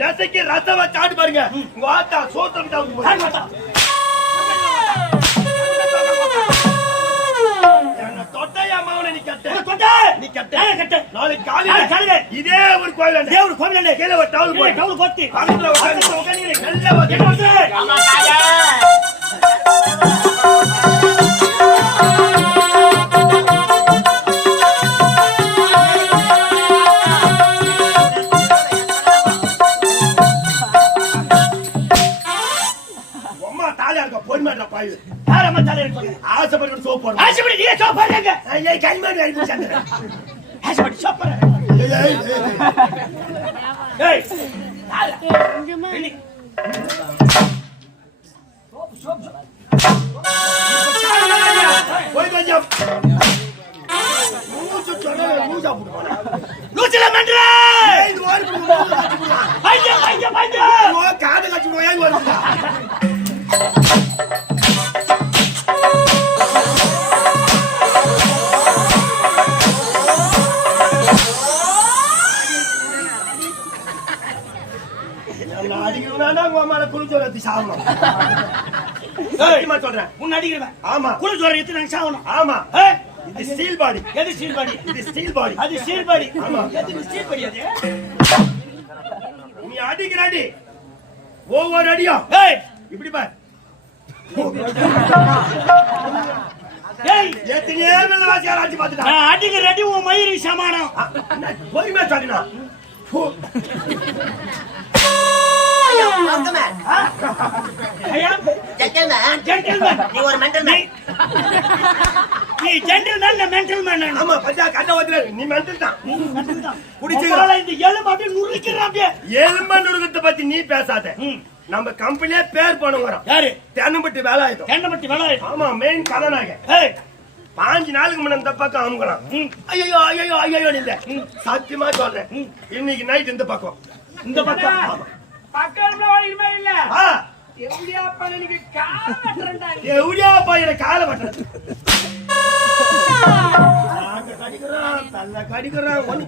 நெசைக்கு ரசம் வச்சு ஆட்டு பாருங்க. உங்க ஆத்தா சோத்திரம் தான் தொட்டையா மாவன நீ கட்ட நீ கட்ட நாளைக்கு காலையில இதே ஒரு கோவில் கீழே ஒரு டவுல் போட்டு பக்கத்துல உட்காந்து நல்ல ஆசைப்பட்டு சோப் போடுறேன். ஆசைப்பட்டு நீ சோப் போடுறீங்க. ஏய் கைமாடி அடிச்சு சந்தற. ஆசைப்பட்டு சோப் போடுறேன். ஏய் வெளி சோப் போய் கொஞ்சம் மூச்சு சொன்னா மூச்சா போடுவானா லூச்சில மண்டே இது வாரி போடுவா பைய ஓ காது கட்டி போய் ஏன் வருது குளிச்சோரத்தி சாவணும். சொல்றேன் உன்னை அடிக்கிறேன். ஆமா குளிச்சோர எத்தனை சாவணும். ஆமா இது ஸ்டீல் பாடி. எது ஸ்டீல் பாடி? இது ஸ்டீல் பாடி. அது ஸ்டீல் பாடி. ஆமா எது ஸ்டீல் பாடி அது? நீ அடிக்கிறாடி ஒவ்வொரு அடியும் ஏய் இப்படி பார். ஏய் எத்தனையே மேல வாசியார் அடி பாத்துடா. நான் அடிக்கிற அடி உன் மயிருக்கு சமானம். போய்மே சொல்லினா நீ ஒரு மென்டல் மேன். நீ ஜென்டில்மேன் நான் மென்டல் மேன். ஆமா பச்சா கண்ண ஓதுற நீ மென்டல் தான். குடிச்சீங்களா இந்த எலும்பு அப்படியே நுறுக்கிற அப்படியே. எலும்பு நுறுக்கறத பத்தி நீ பேசாத. நம்ம கம்பெனியே பேர் பண்ணுவோம். யாரு? தென்னம்பட்டி வேலாயுதம். தென்னம்பட்டி வேலாயுதம். ஆமா மெயின் கதாநாயகன். ஏய் 5 நாளுக்கு முன்ன இந்த பக்கம் அமுகலாம். ஐயோ ஐயோ ஐயோ இல்ல சத்தியமா சொல்றேன். இன்னைக்கு நைட் இந்த பக்கம் பக்கத்துல ஓடிமே இல்ல. எவுடியா பையனுக்கு கால வட்டறடா. எவுடியா பையன கால வட்டற. நாங்க கடிக்குறோம் தல்ல கடிக்குறோம் ஒண்ணு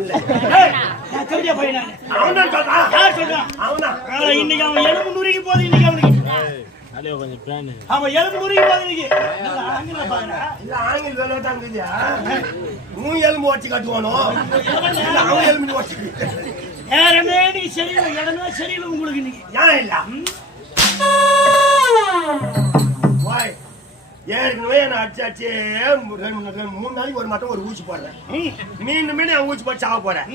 இல்ல. ஏய் நான் எவுடியா பையனா? அவனா சொல்றா. யார் சொல்றா? அவனா. இன்னைக்கு அவன் எலும்பு நுறுகி போகுது இன்னைக்கு அவனுக்கு. அடே கொஞ்சம் பிளான். அவன் எலும்பு நுறுகி போகுது இன்னைக்கு. ஆங்கில பாருங்க. இல்ல ஆங்கில சொல்லட்டாங்கதியா. நீ எலும்பு வச்சு காட்டுவானோ. இல்ல அவன் எலும்பு வச்சு. ஏறமே நீ சரியில்லை இடமே சரியில்லை உங்களுக்கு இன்னைக்கு ஏன் இல்ல வாய் ஏற்கனவே நான் அடிச்சு 3 நாளைக்கு ஒரு மட்டும் ஒரு ஊசி போடுறேன். மீண்டும் நான் ஊசி போட்டு சாவ போறேன்.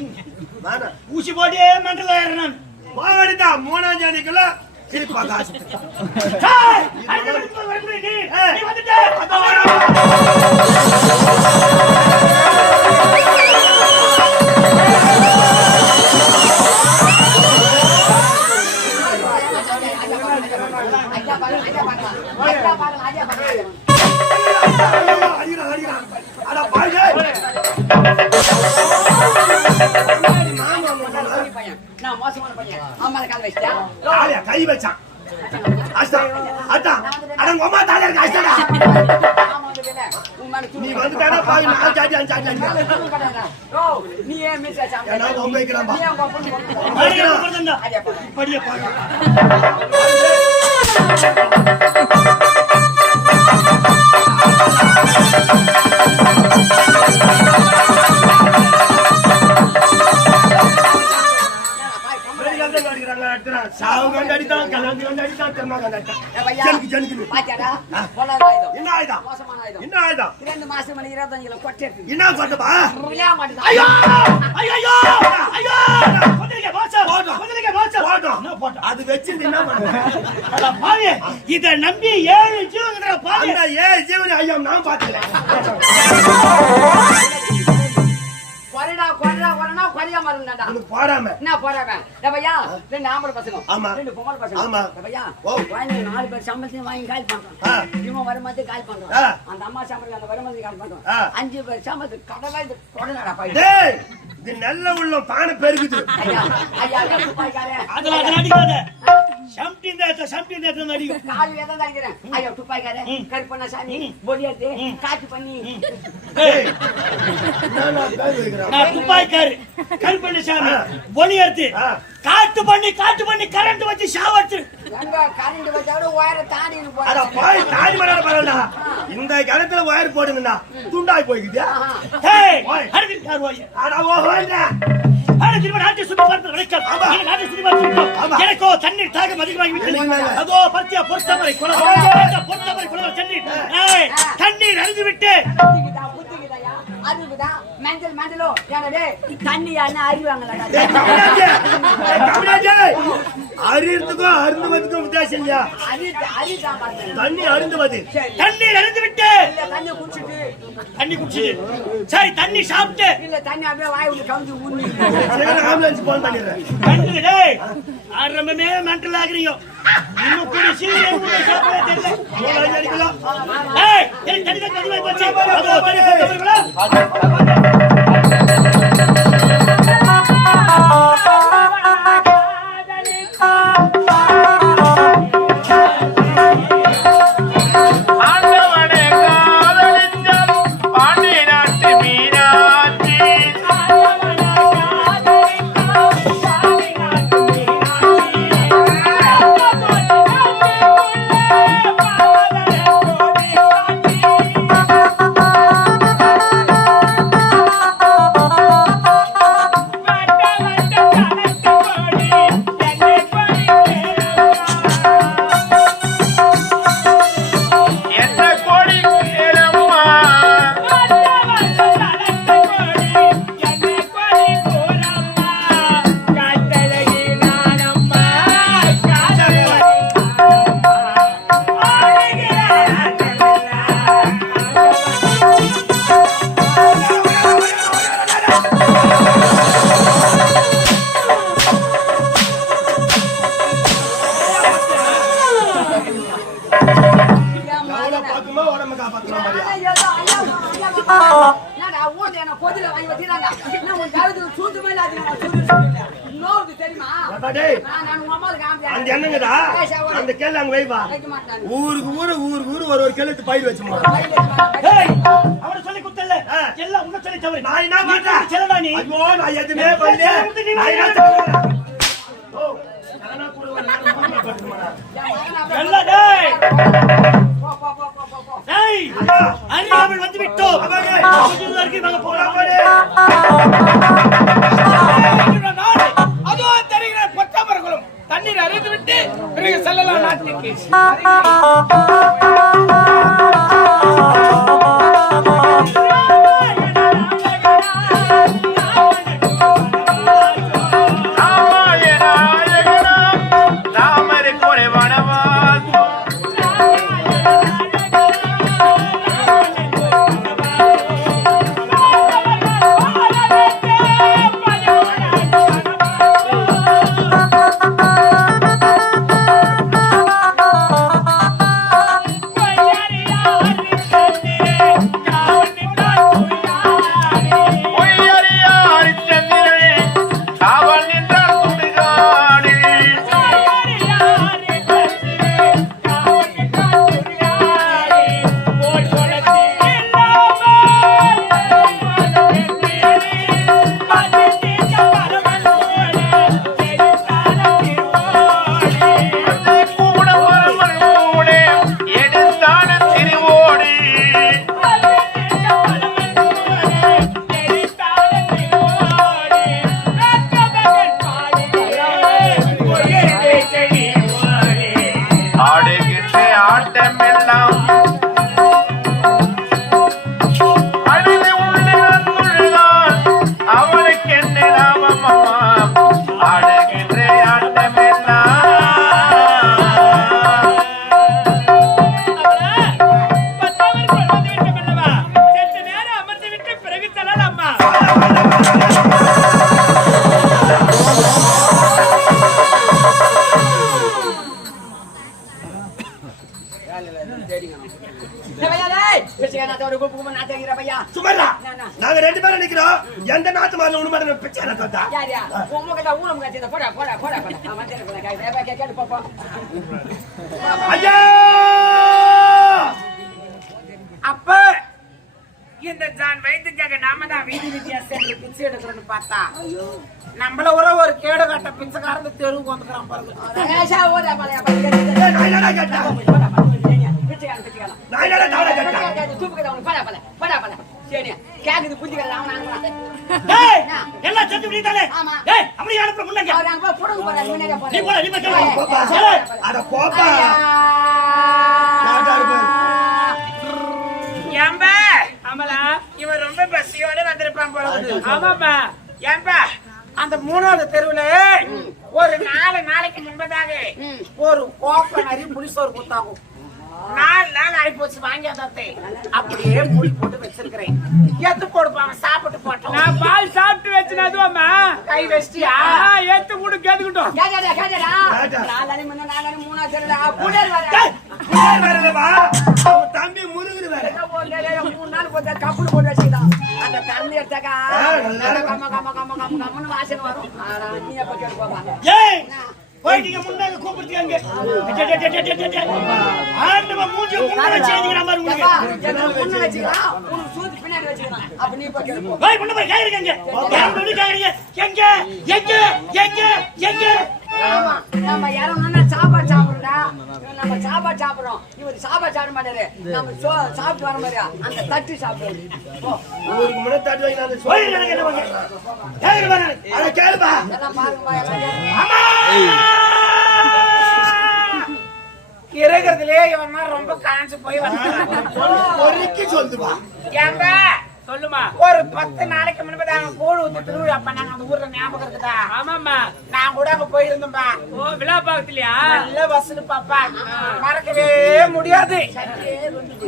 ஊசி போட்டே மெண்டல் ஆயிடுறேன் நான். வாடிதான் 3ஆம் தேதிக்குள்ள சிரிப்பா காசு கை வச்சான் நீ வந்து சாவு கண்டு அடித்தான் கல்யாணம் கண்டு அடித்தான் திரும்ப கண்டு அடித்தான் என்ன ஆயுதம் என்ன ஆயுதம் 2 மாசம் 25 கிலோ கொட்டை என்ன கொட்டப்பா அது வச்சு என்ன பண்ண இத நம்பி 7 ஜீவன் ஐயா நான் பாத்துக்கிறேன் போடாம என்ன போடாம ரவையா 2 ஆம்பளை பசங்க 2 பொம்பளை பசங்க ஆமா ரவையா 4 பேர் சம்பளத்தையும் வாங்கி கால் பண்றோம். இவன் வரும்போது கால் பண்றோம். அந்த அம்மா சம்பளம் அந்த வரும்போது கால் பண்றோம். 5 பேர் சம்பளத்து கடலை கொடலடா பாய். டேய் இது நல்ல உள்ள பானை பெருகுது. ஐயா ஐயா பாய் காலே அதெல்லாம் அடிக்காத. சம்டி இந்த அடிக்கும். கால் வேதம் தாங்கிறேன். ஐயோ துப்பாய்க்காரே, கருப்பண்ண சாமி, பொடியாத்து, காட்டு பண்ணி. நான் துப்பாய்க்காரு, கருப்பண்ண சாமி, பொடியாத்து, காட்டு பண்ணி கரண்ட் வச்சு சாவச்சு. எங்க கரண்ட் வச்சாலும் ஒயரை தாண்டி அட போய் தாடி மரட பரடா. இந்த கிணத்துல ஒயர் போடுங்கடா. துண்டாய் போய்க்குது. ஏய், அடிக்கு கார் போய். அட ஓஹோடா. திரும்ப நாட்டை சுத்தி பார்த்து வளைக்கம். நாட்டை சுத்தி பார்த்து எனக்கோ தண்ணீர் தாகம் அதிகமாகி விட்டது. அதோ பர்த்தியா பொறுத்தவரை குளம் தண்ணீர். ஏய், தண்ணீர் அருந்தி விட்டு. புத்திக்குதாயா? அதுக்குதா மெண்டலோ ஏனடே தண்ணி யாருன்னா அறிவாங்களா? அரித்துக்கும் அருந்துவதுக்கும் வித்தியாசம் இல்லையா? தண்ணி அருந்துவது. தண்ணீர் அருந்து விட்டு. தண்ணி குடிச்சிட்டு. சரி, தண்ணி சாப்பிட்டு. இல்ல தண்ணி அப்படியே வாய் விட்டு கவுந்து ஊனி. ஆம்புலன்ஸ் போன் பண்ணிடுறேன். டேய், ஆரம்பமே மெண்டல் ஆகுறீங்க. இன்னும் கூட சீரியஸ் சாப்பிடவே தெரியல. அடிக்கலாம். ஏய், தண்ணி கடிவாய் போச்சு. அதோ தண்ணி போடுறீங்களா? அந்த என்னங்கடா அந்த கேள்வி அங்க வைப்பா. ஊருக்கு ஊரு ஒரு கேள்வி பயிர் வச்சுமா. அவரை சொல்லி குத்தல்ல, எல்லாம் உன்ன சொல்லி தவறு. நான் என்ன பண்றேன்? செல்லடா நீ. ஐயோ, நான் எதுமே பண்ணல. எல்லாம் டேய். டேய், அறியாமல் வந்து விட்டோம். கொஞ்சம் இருக்கு, வாங்க போலாம். அதோ தெரிகிற பட்டாமரங்களும் தண்ணீர் அறிந்து விட்டு பிறகு செல்லலாம் நாட்டிற்கு. சுமரா நாங்க 2 பேரும் நிக்கிறோம். எந்த நாட்டு மார்ல ஒண்ணு மாட்டேன் பிச்சை என்ன தந்தா? யாரியா உம்மகிட்ட ஊரம் கட்டித போடா போடா போடா போடா அவன் தெரியல கேட்டு பாப்பா. ஐயா! அப்ப இந்த ஜான் வைத்துக்காக நாம தான் வீதி வீதியா சேர்ந்து பிச்சை எடுக்கிறோம்னு பார்த்தா நம்மள ஒரு கேடு கட்ட பிச்சைக்காரங்க தெருவுக்கு வந்துக்கிறான் பாருங்க. ரகேஷா ஓடா பாலையா பாலையா ஏய் நான் என்னடா கேட்டா? பிச்சைக்காரன் நான் என்னடா தவளை கேட்டா? தூப்புக்கு அவன் போடா பாலை சரி கேக்குது புத்திக்கல அவன் அங்க டேய் எல்லாம் செத்து விட்டீங்களே. ஆமா. டேய் அப்படியே அனுப்பு முன்னங்க. அவன் அங்க புடுங்க போறா நீங்க போறா. நீ போடா நீ போடா. போப்பா. அட போப்பா. ஏம்பா ஆமலா இவன் ரொம்ப பசியோட வந்திருப்பான் போல இருக்குது. ஆமாப்பா ஏம்பா அந்த 3வது தெருவுல ஒரு 4 நாளைக்கு முன்பதாக ஒரு கோப்பை நிறைய புளிசோறு கொடுத்தாகும். 4 நாள் ஆயிப்போச்சு வாங்கி அதாத்தே அப்படியே மூடி போட்டு வச்சிருக்கிறேன். எத்து போடுப்பாங்க சாப்பிட்டு போட்டோம். நான் பால் சாப்பிட்டு வச்சுனதுமா கை வச்சியா எத்து மூடு கேட்டுக்கிட்டோம். கேடா நாளை முன்ன நாளை 3 தெருல புடர் வர புள்ளர் வரலவா? அவன் தம்பி முருகரு வேற. 3 நாள் போட்டு கப்புல போட்டு வச்சிட்டான். அந்த தண்ணி எடுத்தாக்கா கம்மன்னு வாசனை வரும். நீ எப்ப கேட்டு போவா? ஏய் போய்டிங்க முன்னால கூப்பிடுங்க. ஆண்டவ மூஞ்சி முன்னால சேஞ்சிங்கற மாதிரி உங்களுக்கு. முன்ன வச்சிக்கலாம். உன் சூதி பின்னாடி வச்சிக்கலாம். அப்ப நீ எப்ப கேட்டு போ. போய் முன்ன போய் கையிடுங்க. யார் வந்து கையிடுங்க. எங்க ஆமா நம்ம யாரும் நல்லா சாப்பாடு சாப்பிடுறா. நம்ம சாப்பாடு சாப்பிடுறோம். இவர் சாப்பாடு சாப்பிட மாட்டாரு. நம்ம சாப்பிட்டு வர மாதிரியா அந்த தட்டு சாப்பிடுறோம். ஊருக்கு முன்ன தட்டு வாங்கி நான் போய் எனக்கு என்ன வாங்க. கையிடு வர. அட கேளுப்பா. எல்லாம் பாருங்கம்மா எல்லாம். அம்மா இறகுறதுலயே இவன் ரொம்ப காஞ்சு போய் வந்தான். ஒருக்கி சொல்லுப்பா. ஏம்பா சொல்லுமா ஒரு 10 நாளைக்கு முன்பதாக கூழ் ஊத்து திருவிழா அப்ப நாங்க அந்த ஊர்ல ஞாபகம் இருக்குதா? ஆமாமா நான் கூட அங்க போயிருந்தோம்பா. ஓ விழா பாக்கலையா? நல்ல வசூல் பாப்பா மறக்கவே முடியாது.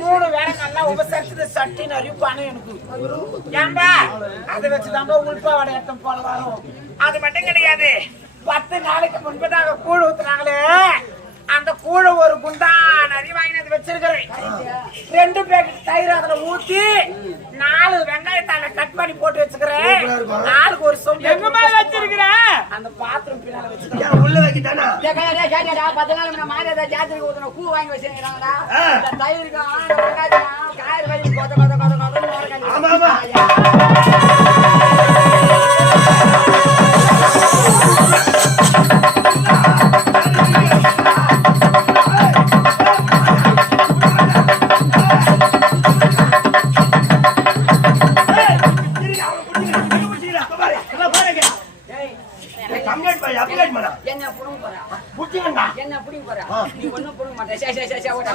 3 வேளை நல்லா உபசரிச்சது சட்டி நிறைய பணம் எனக்கு. ஏம்பா அதை வச்சுதான் உள்பாவடை எடுத்தோம் போல வரும். அது மட்டும் கிடையாது 10 நாளைக்கு முன்பதாக கூழ் ஊத்துனாங்களே அந்த கூழ ஒரு குண்டா நிறைய வாங்கி வச்சிருக்கிறேன். 2 பேக்கெட் தயிர் அதுல ஊத்தி 4 வெங்காயத்தால கட் பண்ணி போட்டு வச்சுக்கிறேன். 4 ஒரு சொம்பு எங்கமா வச்சிருக்கிறேன் அந்த பாத்ரூம் பின்னால வச்சிருக்கேன். உள்ள வைக்கிட்டானா? கேடா 10 நாள் முன்ன மாரியாதா ஜாத்திரைக்கு ஊத்துன கூ வாங்கி வச்சிருக்காங்கடா. இந்த தயிருக்கு வெங்காயம் காயர் வாங்கி கொத ஆமா என்ன புடிங்க போறா? நீ ஒண்ணும் புடிங்க மாட்டே. சே ஓட.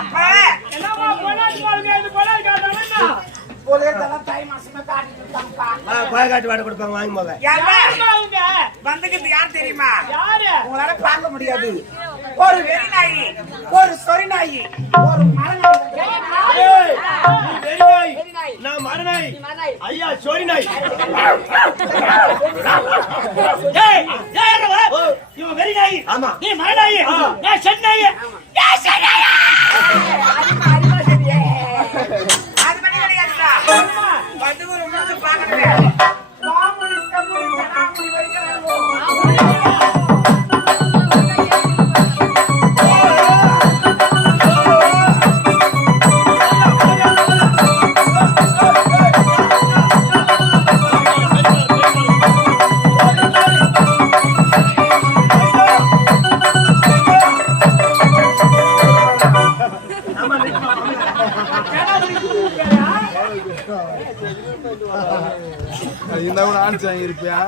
அப்ப என்னமா போலாது பாருங்க இது போலாது காரணம்னா போலதெல்லாம் தை மாசமே காட்டிட்டு இருக்காங்கப்பா. பாய காட்டி வாட கொடுப்பாங்க வாங்கி போங்க. யாரா அவங்க வந்துக்கிட்டு யார் தெரியுமா? யாரு? உங்களால பார்க்க முடியாது. ஒரு வெறி நாய், ஒரு சொறி நாய், ஒரு மரநாய். ஏய் நீ வெறி நாய், நான் மரநாய். ஐயா சொறி நாய். ஏய் யாரவா? இவன் வெறி நாய். ஆமா. நீ மரநாய். நான் சென்னாய். நான் சென்னாய். அது பண்ணி கிடையாதுடா. வந்து ஒரு மூணு பாக்கறேன். மாமுனி கம்முனி கம்முனி வைக்கறானோ. இந்த கூட ஆன்ஸ் வாங்கி இருப்பியா?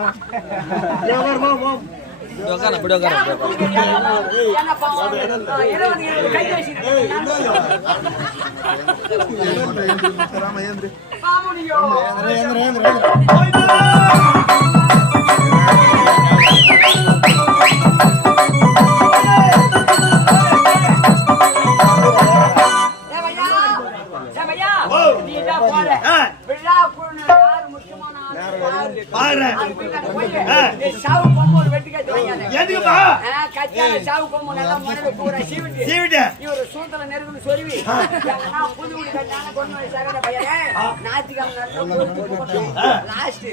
சாவு பொம்பு வெட்டிக்காச்சு எதுக்குப்பா கச்சால சாவு கொம்பு நல்லா மணல பூரா சீவிட்டு இவரு சூத்துல நெருங்குன்னு சொருவி புது வீடு கட்டான கொண்டு போய் சகட பையனே ஞாயிற்றுக்கிழமை லாஸ்ட்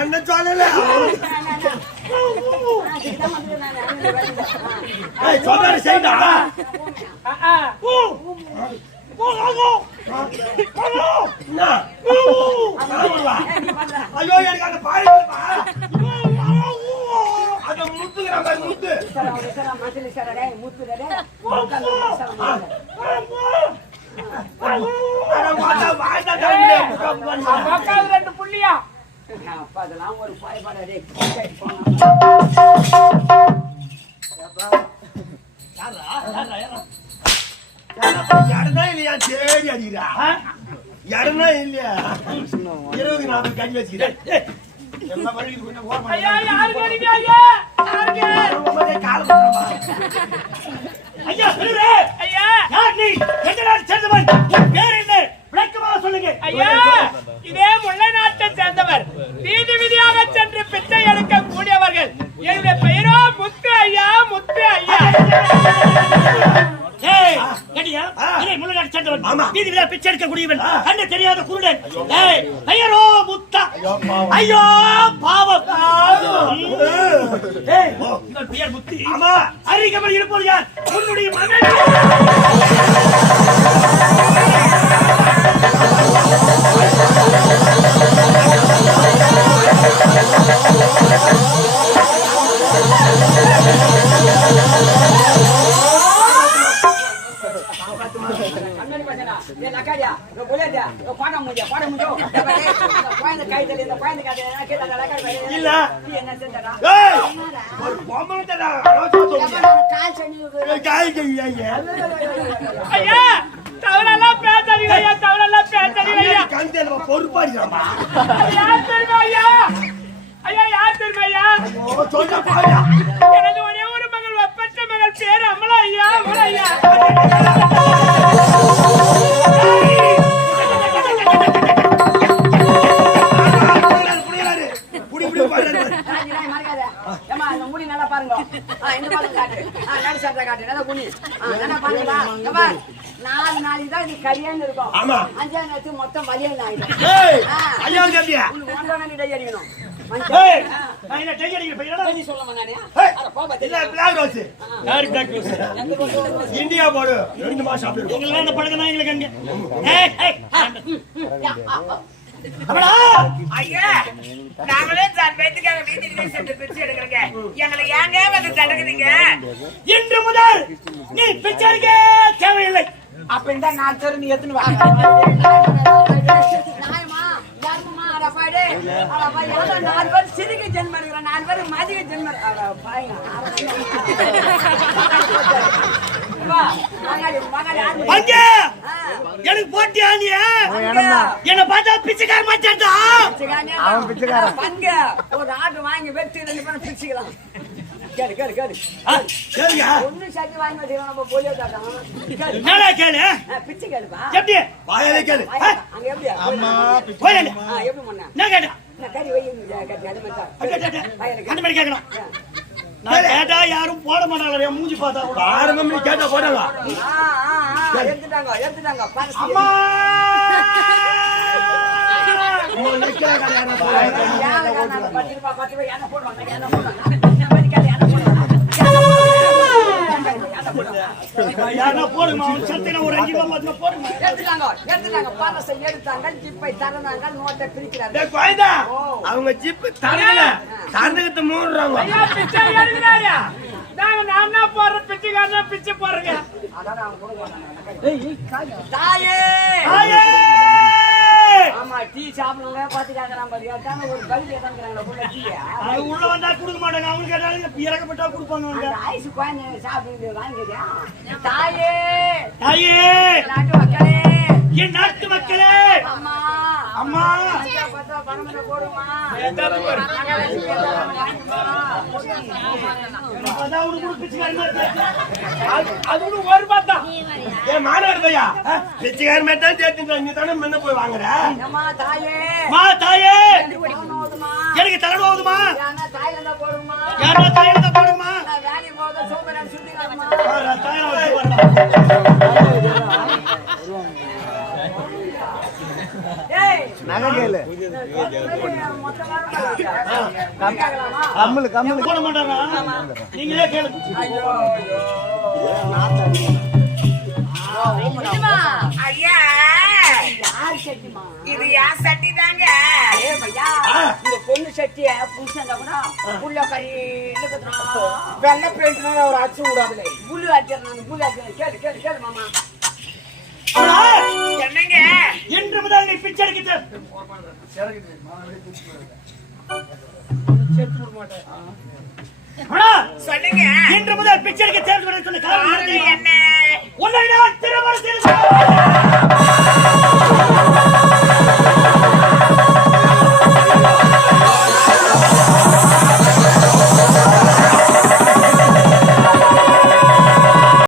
என்ன சொல்லல சொல்றாரு செய்தா ஐயோ எனக்கு அந்த பாய் அந்த முத்துக்கிற மாதிரி முத்து ரெண்டு புள்ளியா அதெல்லாம் ஒரு பாய்பாடு இடம்தான் இல்லையா சரி அடிக்கிறா இடம்னா இல்லையா 24 கஞ்சி வச்சுக்கிறேன் ஐயா யாரு கேட்டீங்க ஐயா ஐயா சொல்லுங்க ஐயா யார் நீ எந்த நாடு சேர்ந்தவன் உன் பேர் என்ன விளக்கமாக சொல்லுங்க ஐயா இதே முல்லை நாட்டை சேர்ந்தவர் வீதி வீதியாக சென்று பிச்சை எடுக்க கூடியவர்கள் என்னுடைய பெயரோ முத்து ஐயா முத்து ஐயா ஏய் கேட்டியா இதே முல்லை நாடு சேர்ந்தவன் வீதி வீதியாக பிச்சை எடுக்க கூடியவன் கண்ணு தெரியாத குருடன் ஏய் பெயரோ முத்தா ஐயோ பாவம் ஏய் உங்கள் பெயர் முத்து ஆமா அறிகமல் இருப்பது யார் உன்னுடைய மகன் ஐயா தவறெல்லாம் பேசாதீங்க ஐயா தவறெல்லாம் பேசாதீங்க ஐயா பொறுப்பாடிக்கிறா யார் தெரியுமா ஐயா ஐயா யார் தெரியுமா ஐயா எனது ஒரே ஒரு மகள் ஒப்பற்ற மகள் பேர் அமலா ஐயா அமலா ஐயா முடி நல்லா பாருங்க இந்த பாருங்க காட்டு நல்ல சாப்பிட்ட காட்டு நல்லா குனி நல்லா பாருங்களா 4 நாளைக்கு தான் இது கரியான்னு இருக்கும் 5ஆம் நாளைக்கு மொத்தம் மரியாதை அடிக்கணும் இந்தியா போடு 2 மாசம் அந்த பழக்கம் தான் எங்களுக்கு ஐயா நாங்களே சார் பேத்துக்காக வீட்டுக்கு சென்று பிச்சை எடுக்கிறீங்க எங்களை ஏங்க வந்து தடுக்குறீங்க இன்று முதல் நீ பிச்சை எடுக்க தேவையில்லை அப்ப இந்த 4 பேர் நீ எத்தனை வா சிறுகை ஜென்மம் எடுக்கிறேன் 4 பேர் மதிக ஜென்மம் எனக்கு போட்டியா நீ என்ன பார்த்தா பிச்சைக்கார மாட்டா பங்க ஒரு ஆடு வாங்கி வெட்டி 2 பேரும் பிச்சுக்கலாம் கேளு கேளு கேளு ஒண்ணு சட்டி வாங்கி வச்சுக்கலாம் நம்ம போலியோ என்னடா கேளு பிச்சை கேளுப்பா எப்படி வாயாலே கேளு அங்க எப்படி எப்படி பண்ண நான் கேட்டேன் கறி வை கட்டி அது அந்த மாதிரி கேட்கணும் நான் கேட்டா யாரும் போட மாட்டாங்க மூஞ்சி பார்த்தா கூட ஆரம்பம் நீ கேட்டா போடாங்க எடுத்துட்டாங்க அம்மா போடுமா ஒரு 5 ரூபாய் போடுமா எடுத்தாங்க ஜிப்பை தரனாங்க நோட்டை பிரிக்கிறாங்க அவங்க ஜிப்பு தரல தரந்துக்கிட்டு மூடுறாங்க நான் போடுற பிச்சைக்காரனா பிச்சை போடுறேங்க தாயே ஆமா டீ சாப்பிடுங்க பாத்து கேக்குறான் பாருங்க அதான ஒரு கல்வி ஏதாங்கறாங்க புள்ள டீ அது உள்ள வந்தா குடுக்க மாட்டாங்க அவங்க கேட்டாங்க இறக்கப்பட்டா கொடுப்பாங்க அவங்க ஐஸ் கோயனே சாப்பிடுங்க வாங்குறியா தாயே தாயே நாட்டு மக்களே என் நாட்டு மக்களே அம்மா அம்மா பத்தா பணம் போடுமா அதான் உனக்கு ஒரு பிச்சைக்காரி மாதிரி இருக்கு. அது ஒரு ரூபாய் தான். ஏன் மாநாடு பையா பிச்சைக்காரி மாதிரி தான் சேர்த்து நீ தானே முன்ன போய் வாங்குற அம்மா தாயே மா தாயே போதுமா எனக்கு தலைவன் போகுதுமா யாரா தாயில இருந்தா போடுமா யாரோ தாயில தான் போடுமா நான் வேலைக்கு போகுது சோம்பேறி சுத்திக்காதம்மா தாயில வந்து வரலாம். ஏய் நகை கேளு மொத்த வாரம் கம்மல் போட மாட்டானா நீங்களே கேளுங்க. ஐயா யார் சட்டிமா இது யார் சட்டி தாங்க? ஏ பையா இந்த பொண்ணு சட்டிய புருஷன் கூட புள்ள கறி இழுக்குறான் வெள்ளை பெயிண்ட் அவர் அச்சு விடாதுல. புல்லு அடிச்சிடறாங்க புல்லு அடிச்சிடறாங்க கேளு கேளு கேளு மாமா அவளா, என்னங்க? இன்று முதல் நீ பிச்சை எடுக்க சொல்லுங்க. இன்று முதல் பிச்சை எடுக்க தேர்வு சொல்ல காரணம் என்ன? உன்னை நான் திருமணம்